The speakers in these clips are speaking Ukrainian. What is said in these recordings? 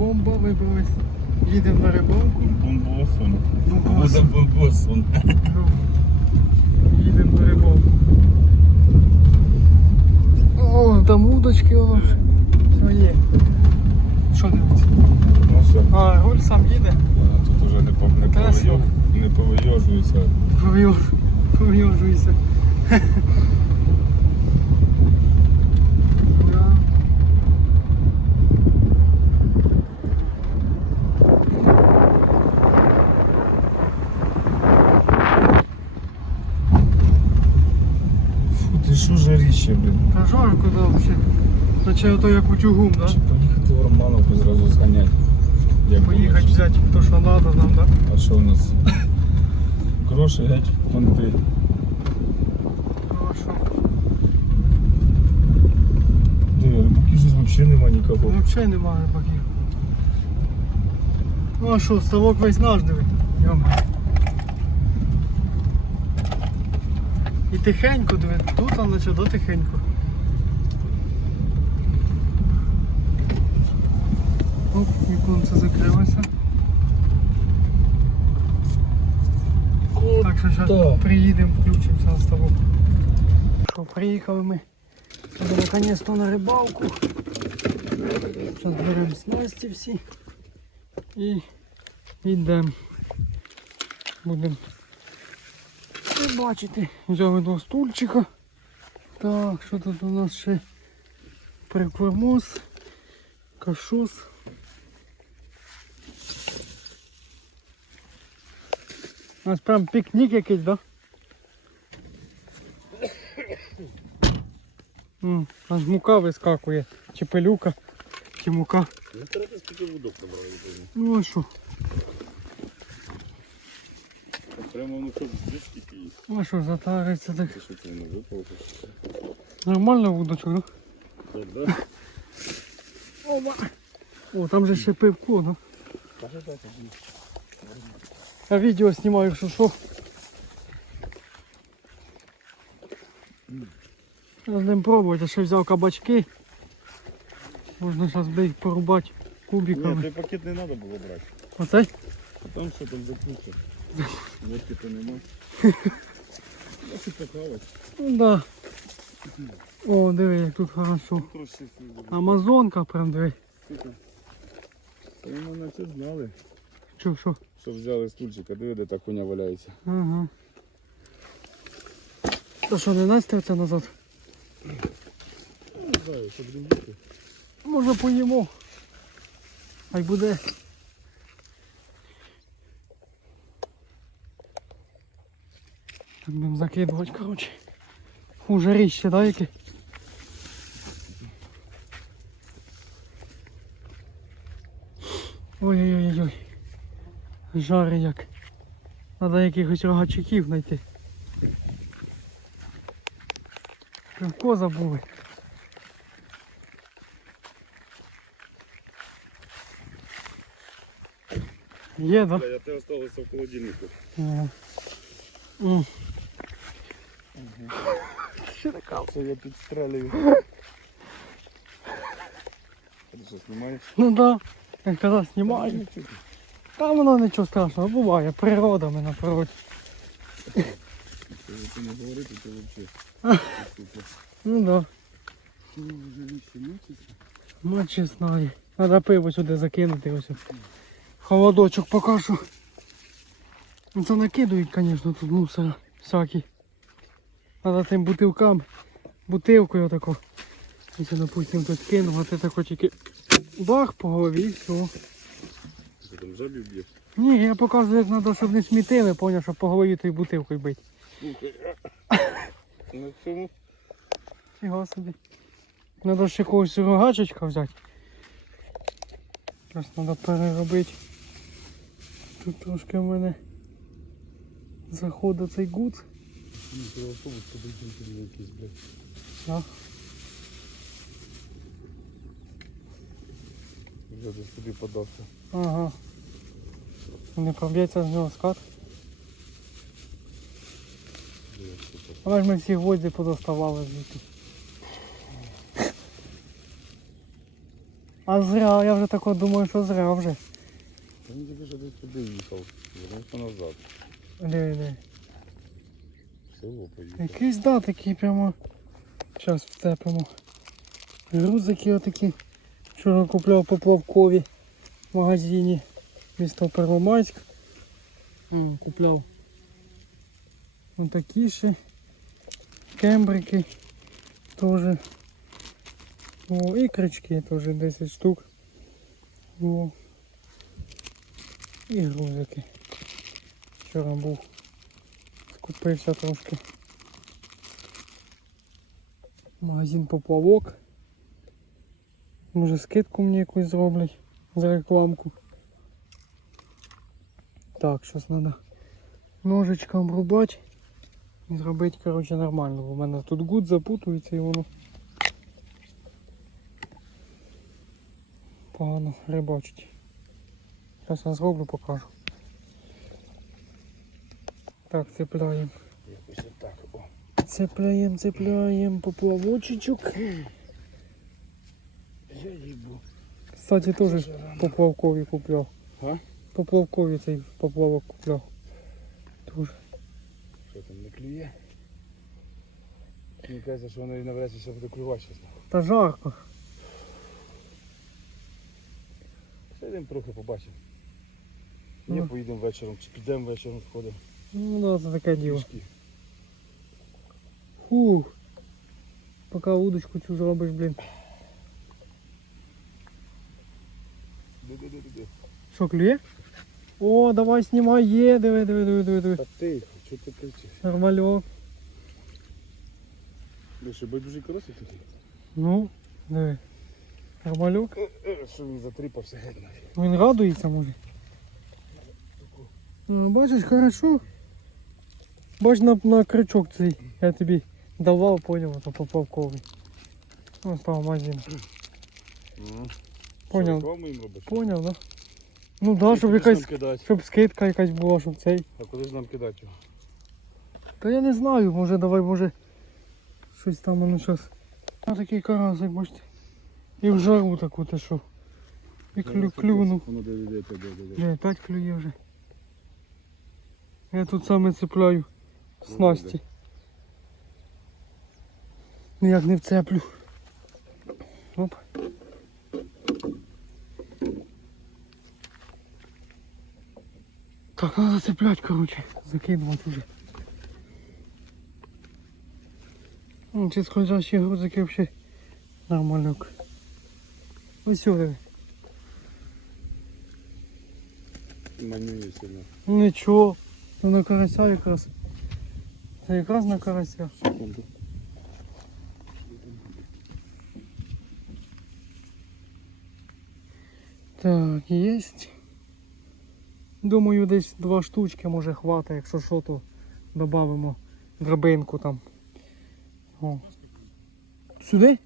бомба вибрались. Їдемо на рибалку. Бомбосон. Бомбосон. Бомбосон. Ну, Їдемо на рибалку. О, там удочки воно. Все є. Що дивиться? Ну все. А, руль сам їде. А Тут уже не, пов- не, Красиво. повийо- не повийожуюся. Повйож- що жаріще, блін. Та жарко да, взагалі. Наче ото як утюгум, да? Чи поїхати в Романовку зразу зганяти? Як Поїхати думаєш? взяти то, що треба нам, да? А що у нас? Гроші геть понти. Ну а що? Диви, рибаків ж взагалі нема нікого. Ну, Взагалі немає рибаків. Ну а що, ставок весь наш диви. Йом. Тихенько диви, тут а наче до тихенько. Оп, віконце закрилося. Так що зараз приїдемо, включимося на ставок. Що, приїхали ми наконець-то на рибалку. Зараз беремо снасті всі і йдемо. Будемо бачити. Взяли два стульчика. Так, що тут у нас ще прикормоз, кашус. У нас прям пікнік якийсь, да? М, Аж мука вискакує. Чи пилюка, чи мука. Ну, треба скільки вудок набрали. Ну а що? Прямо ну що, звідки піє? А що, затариться так. Ти що це не випало? Нормально вудочок, да? Так, да? Оба. О, там же ще пивко, ну. Я відео знімаю, що що. Зараз будемо пробувати, я ще взяв кабачки. Можна зараз би їх порубати кубиками. Ні, той пакет не треба було брати. Оцей? А там що там закручено? Водки то нема. Ну да. О, диви, як тут хорошо. Трошки. Амазонка прям диви. Сука. Та Ми на це знали. Що, що? Що взяли стульчика, диви, де та хуйня валяється. Ага. Та що, не Настя це назад? Не знаю, зробити. Може поїмо. Хай буде. Так будемо закидувати, коротше. Фу, жаріще, да, яке? Ой-ой-ой-ой. Жари як. Треба якихось рогачиків знайти. Пивко забули. Є, да? Я те осталося в холодильнику. Ага. Така? Це я підстрелюю. Ти що, знімаєш? Ну да. Я казав, знімаю. Та воно нічого страшного, буває. Природа природі. Якщо ти не говорити, то взагалі. Ну да. Мучиться? Мочі знає. Треба пиво сюди закинути ось. Холодочок покажу. Ну, Це накидують, звісно, тут мусора всякий. Треба тим бутилкам, бутилкою отако. Якщо, допустим, тут кинув, а ти тако тільки бах по голові і все. Ти там жабів б'єш? Ні, я показую, як треба, щоб не смітили, поняв, щоб по голові тою бутилкою бити. На цьому Фіга собі. Треба ще когось рогачечка взяти. Зараз треба переробити. Тут трошки в мене заходить цей гуц. Ну, автобус подивився якийсь, блядь. Вже десь сюди подався. Ага. Не проб'ється з нього скат. Але ж ми всі гвозді подоставали звідти. А зря, я вже тако думаю, що зря вже. Він тільки що десь туди їхав. Вернувся назад. Диви, диви. Село поїхав. Якийсь да такий прямо. Зараз вцепимо. Грузики отакі. Вчора купляв по плавкові в магазині. Місто Первомайськ. Купляв. Ось такі ще. Кембрики теж. О, і крючки теж 10 штук. О. І грузики. Вчора був. Скупився трошки. Магазин поплавок. Може скидку мені якусь зроблять за рекламку. Так, щось треба ножичком рубати і зробити, коротше, нормально. У мене тут гуд запутується і воно погано рибачить. Зараз я зроблю, покажу. Так, цепляємо. Якось отак. Цепляємо, цепляємо поплавочечок. Я їбу. Кстати, теж поплавкові купляв. А? Поплавкові цей поплавок купляв. Тоже. Що там не клює? Мені кажеться, що воно і навряд чи ще буде клювати чесно. Та жарко. Сидимо трохи побачимо. Ні, Ну. поїдемо вечором, чи підемо вечором сходимо. Ну да, це таке діло. Пішки. Фух. Поки удочку цю зробиш, блін. Ди-ди-ди-ди. Що, клює? О, давай знімай, є, диви, диви, диви, диви, диви. Та тихо, чого ти кричиш? Нормальок. Ви що, байдужий карасик такий? Ну, диви. Нормальок. Е, Що він затріпався геть нафіг. Він радується, може. Ну, бачиш, хорошо. Бач на, на крючок цей. Я тобі давав, поняв, то поплавковий. Ось там магазин. Поняв. Їм робиш? Поняв, да? Ну да, щоб якась, щоб скидка якась була, щоб цей. А куди ж нам кидати його? Та я не знаю, може давай, може щось там воно зараз. А такий карасик, бачите. І в жару таку те що. І клю, клюнув. Бля, опять клює вже. Я тут саме цепляю снасті. Ніяк не вцеплю. Оп. Так, надо цеплять, короче, закидывать уже. Ну, ці сходящі грузики вообще нормальок. Ось сюди. Манює сильно. Нічого. На карася якраз. Це якраз на карася. Секунду. Так, єсть. Думаю, десь два штучки може хватить, якщо що, то додамо драбинку там. О. Сюди?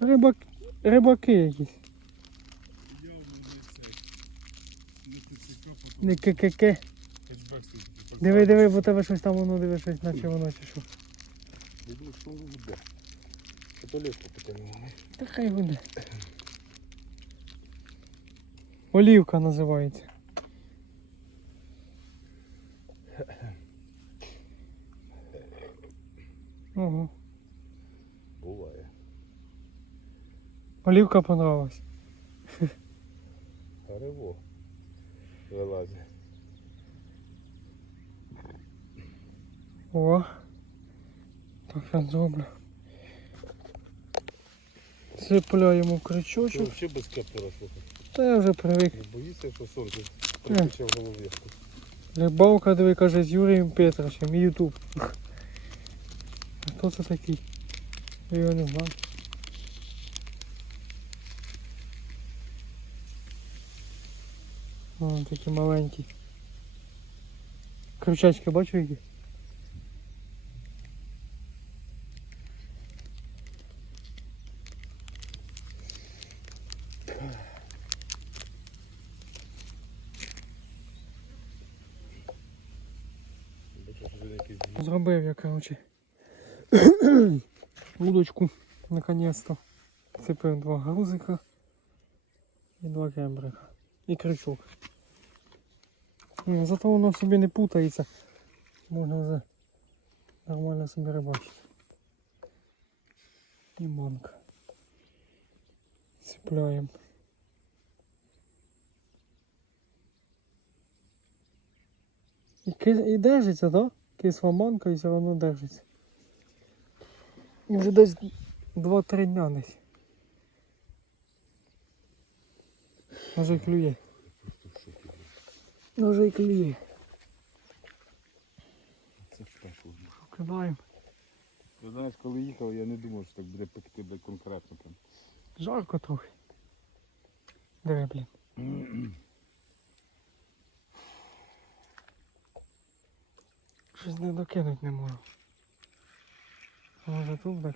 Рибак... Рибаки якісь. Не ке-ке-ке. Диви, диви, бо тебе щось там воно диви, щось наче воно чи що. Думаю, що воно буде. Це то легко потягнуло. Та хай буде. Олівка називається. Ого. Буває. Олівка понравилась. Харево. Вилазить. О. Так я зроблю. Цепляємо в Що крючочок. взагалі без кептера слухай? Та я вже привик. Не боїшся, що сонце прикаче в голові. Рибалка, диви, каже, з Юрієм Петрашем, і Ютуб. А хто це такий? Я його не знаю. О, такі маленькі. Крючачки бачу які? Короче. Удочку, наконец-то. Прицепив два грузика і два кембрика. І крючок. Ні, Зато воно собі не путається. Можна вже нормально собі рибачити. І манка. Цепляємо. І, і держиться, так? Кисла манка і все одно держиться. І вже десь 2-3 дня десь. Й клює. Й клює. Це. Кидаємо. Ти знаєш, коли їхав, я не думав, що так буде пекти конкретно. Жарко трохи. Диви, блін. Щось не докинуть не можу. Може тут буде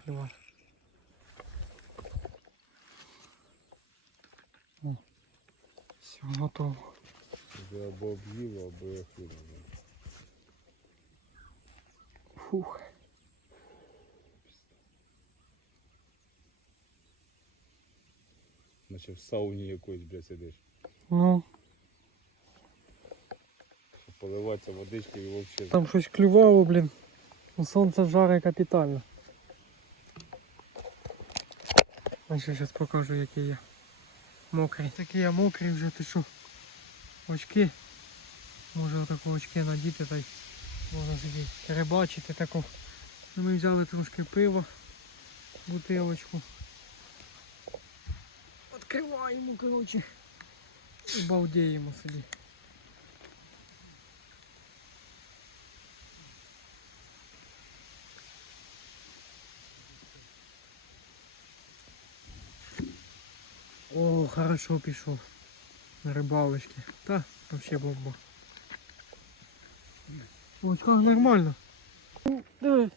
все, готово. Вже або об'їло, або я хліб. Фух. Наче в сауні якоїсь, бля, сидиш. Ну, Поливатися водичкою і взагалі. там щось клювало, блін. Ну, Сонце жарить капітально. Ще зараз покажу, який я мокрий. Такий я мокрий вже, ти що? Очки. Може отаку очки надіти та й можна собі рибачити таку. Ну, Ми взяли трошки пива, бутилочку. Відкриваємо, коротше. І балдіємо собі. О, хорошо пішов. На рибалочки. Та, вообще бомба. В очках нормально. Ну, Диви,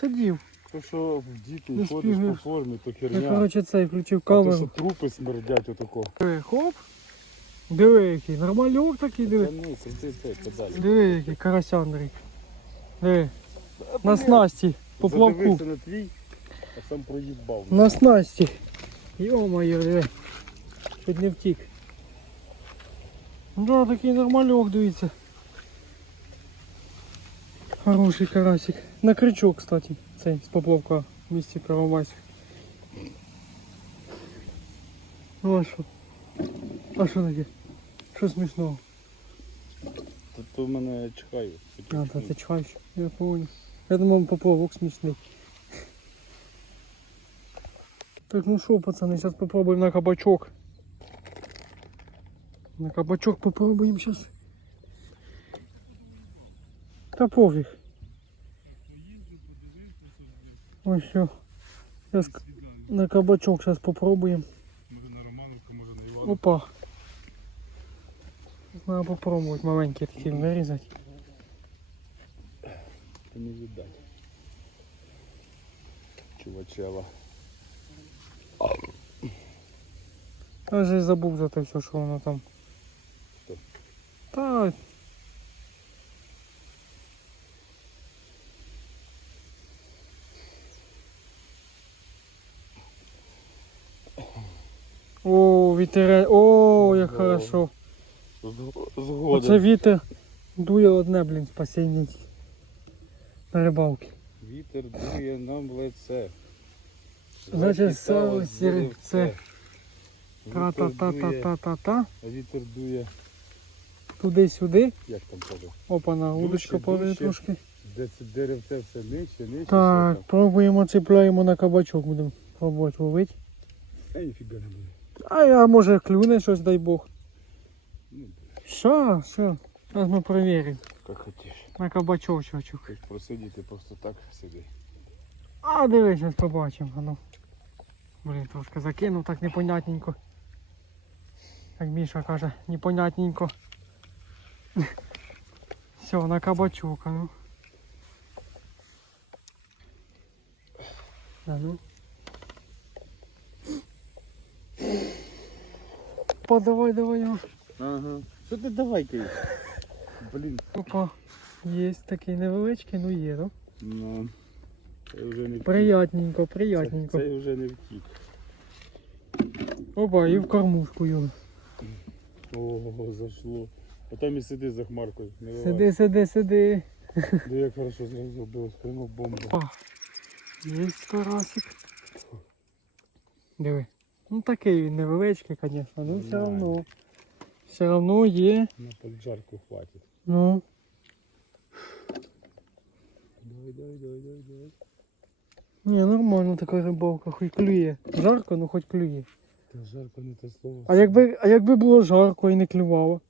сидів. То що в діти ходиш по формі, то Я, херня. коротше, цей включив А то, що камеру. трупи смердять отако. Диви, хоп. Диви, який. Нормальок такий, Та диви. ну, це це подалі. Диви, який карасяндрий. Диви. На снасті. По плавку. Задивився на твій, а сам проїбав. На снасті. Йо-моє, диви. Чуть не втік. Да, такий нормальок, дивіться. Хороший карасик. На крючок, кстати, цей з поплавка в місті Первомайськ. Ну а що? А що таке? Що смішного? Та то в мене чхаю. А, та ти чхаєш, я понял. Я думав поплавок смішний. Так, ну що, пацани, зараз попробуємо на кабачок. На кабачок попробуємо зараз. Та пофіг. Ось все. Зараз на кабачок зараз попробуємо. Може на Романовку, може на Івана. Опа. Треба попробувати маленький такий вирізати. Та не видать. Чувачела. Я вже забув за те все, що воно там. Та. О, вітер. О, як хорошо. Згоден. Оце вітер дує одне, блін, спасіння. На рибалки. Вітер дує нам в лице. Значить, все сірце. Та-та-та-та-та-та-та. вітер дує, Туди-сюди. як там каже, Опа, на удочка Дужче, падає трошки. де це деревце все нижче, нижче. Так, все пробуємо цепляємо на кабачок, будемо пробувати ловити. А ніфіга не буде. А я може клюне щось, дай Бог. Ну, Що, що? Зараз ми перевіримо. як хотіш. На кабачочок. Хоч просидіти просто так сиди. А диви, зараз побачимо. Ну. Блін, трошки закинув, так непонятненько. Як Міша каже, непонятненько. Все, на кабачок, а ну. А ну. Па, давай, його. Ага. Що ти давай киїш? Блін. Опа, є такий невеличкий, ну є, ну. Ну. Це вже не втік. Приятненько, Це, приятненько. це вже не втік. Опа, і в кормушку його. Ого, зашло. А там і сиди за хмаркою. Не вилазь. Сиди, сиди, сиди. Да як хорошо зробив, прямо бомба. О, є карасик. Диви. Ну такий він невеличкий, звісно, ну все Нормально. одно. Все одно є. На поджарку хватить. Ну, Давай, давай, давай, давай, давай. ні, нормально така рибалка, хоч клює. Жарко, ну хоч клює. Та жарко не те слово. А якби, а якби було жарко і не клювало?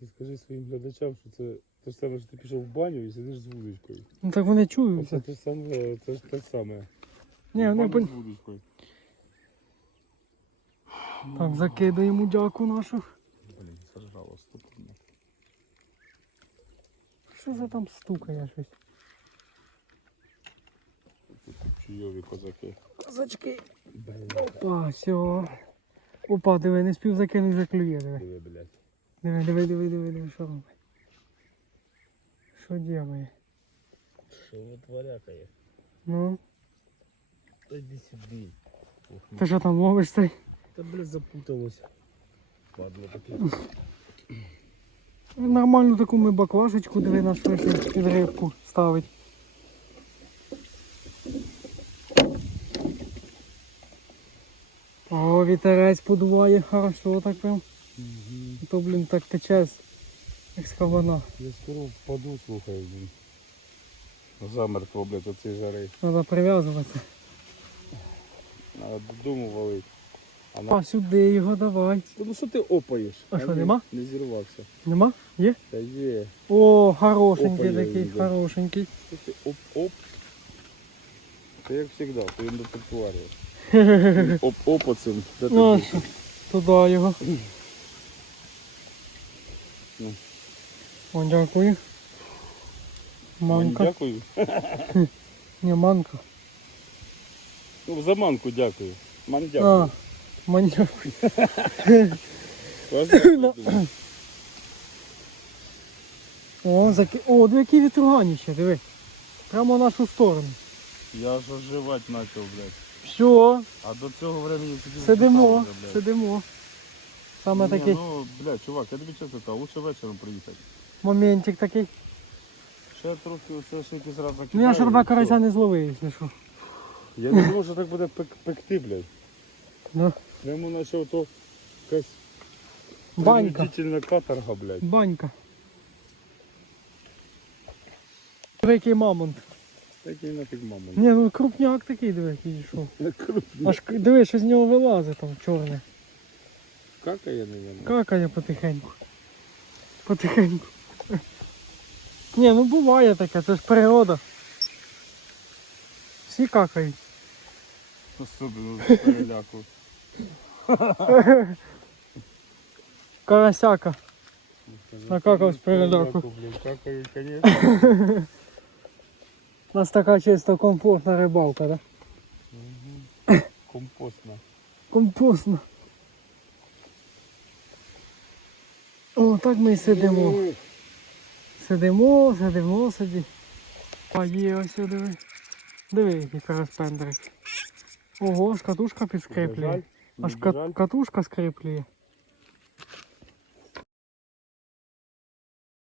Ти скажи своїм глядачам, що це те ж саме, що ти пішов в баню і сидиш з вудочкою. Ну так вони Оце чуються. те саме, це ж те саме. Ні, вони пон... з вудочкою. Так, закидаємо дяку нашу. Блін, сожрало стопорно. Що за там стукає щось? Чуйові козаки. Козачки. Блін, Опа, все. Опа, диви, не спів закинуть, вже клює, диви. диви, блядь. Диви, диви, диви, диви, диви, що робить. Що ділає? Що витворякає? Ну, Та йди сюди. Ти що там ловиш цей? Та, блядь, запуталось. Падло таке. Нормальну таку ми баклажечку, диви на що під рибку ставить. О, вітерець подуває, хорошо так прям. Угу. То, блін, так тече, як з кавана. Я скоро впаду, слухай, блін. Замертво, блядь, оцей жари. Треба прив'язуватися. Надо додому валить. А на... А сюди його давай. Ну що ти опаєш? А що, нема? Не зірвався. Нема? Є? Та є. О, хорошенький Опа, такий, хорошенький. Що ти оп-оп? Це як завжди, то він до тротуарів. Оп-оп оцим. Де ти Ну, був? що, туди його. Ну. О, дякую. Манка. Дякую. Не, манка. Ну, за манку дякую. Ман А, дякую. мань дякую. Вас дякую. О, заки... О, диви, які вітругані диви. Прямо в нашу сторону. Я ж оживати почав, блядь. Все, А до цього времени сидимо, сидимо. Саме такий Ну, блядь, чувак, я тобі чесно кажу, лучше вечором приїхати. моментик такий. Ще трохи оце ще якийсь раз. Ну я ж все. карася не зловив, якщо що. Я не думав, що так буде пек пекти, блядь. Ну, Прямо наче ото якась банька. принудительна каторга, блядь. Банька. Диви, який мамонт. Такий нафіг мама. Ні, ну крупняк такий, диви, який йшов. Аж к- диви, що з нього вилазить там чорне. Какає, наверное. Какає потихеньку. Потихеньку. Ні, ну буває таке, це ж природа. Всі какають. Особливо переляку. Карасяка. Накакав з переляку. Какають, конечно. У нас така чисто комфортна рибалка, да? Компостна. Компостна. О, так ми і сидимо. Сидимо, сидимо собі. А є ось диви. Диви, який караспендрик. Ого, катушка підскріплює. Аж не катушка скріплює.